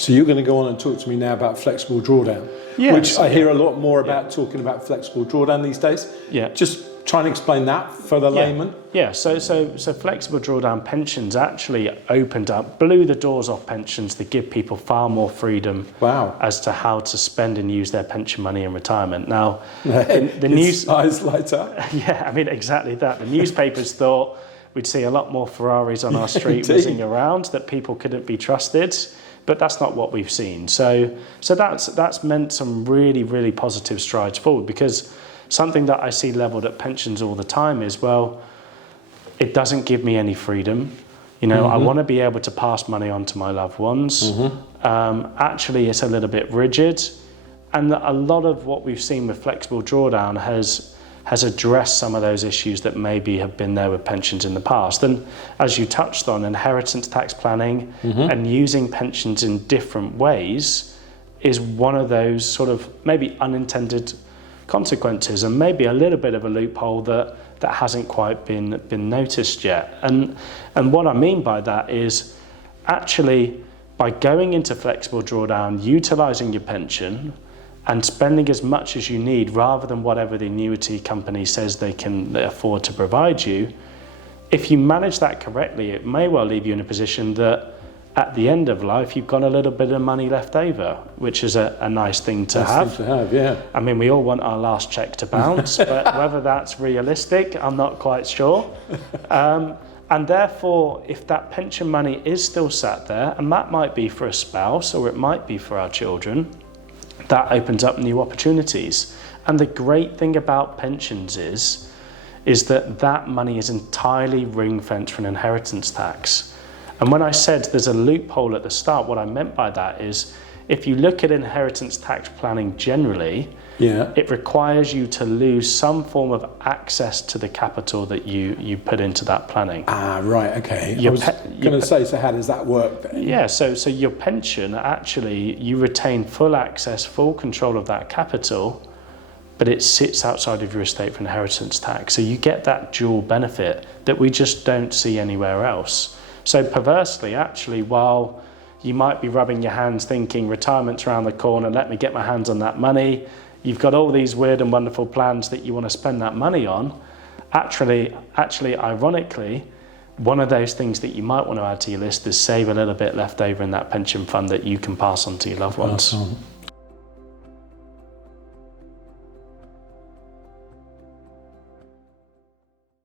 So you're going to go on and talk to me now about flexible drawdown, Yes, which I hear a lot more about talking about flexible drawdown these days. Yeah. Just try and explain that for the layman. Yeah, so flexible drawdown pensions actually opened up, blew the doors off pensions to give people far more freedom as to how to spend and use their pension money in retirement. Now, the news... eyes light up. Yeah, I mean, exactly that. The newspapers thought we'd see a lot more Ferraris on our street whizzing around, that people couldn't be trusted. But that's not what we've seen. So that's meant some really, really positive strides forward, because something that I see levelled at pensions all the time is, well, it doesn't give me any freedom. You know, I want to be able to pass money on to my loved ones. Actually, it's a little bit rigid. And a lot of what we've seen with flexible drawdown has addressed some of those issues that maybe have been there with pensions in the past. And as you touched on, inheritance tax planning and using pensions in different ways is one of those sort of maybe unintended consequences, and maybe a little bit of a loophole that hasn't quite been noticed yet. And what I mean by that is, actually, by going into flexible drawdown, utilising your pension and spending as much as you need rather than whatever the annuity company says they can afford to provide you, if you manage that correctly, it may well leave you in a position that at the end of life you've got a little bit of money left over, which is a nice thing to have. Yeah. I mean, we all want our last cheque to bounce, but whether that's realistic, I'm not quite sure. And therefore, if that pension money is still sat there, and that might be for a spouse or it might be for our children, that opens up new opportunities. And the great thing about pensions is that money is entirely ring-fenced for an inheritance tax. And when I said there's a loophole at the start, what I meant by that is, if you look at inheritance tax planning generally, it requires you to lose some form of access to the capital that you put into that planning. Right, okay. I was going to say, so how does that work then? Yeah, so your pension, actually, you retain full access, full control of that capital, but it sits outside of your estate for inheritance tax. So you get that dual benefit that we just don't see anywhere else. So perversely, actually, while you might be rubbing your hands thinking retirement's around the corner, let me get my hands on that money, you've got all these weird and wonderful plans that you want to spend that money on, actually, ironically, one of those things that you might want to add to your list is save a little bit left over in that pension fund that you can pass on to your loved ones.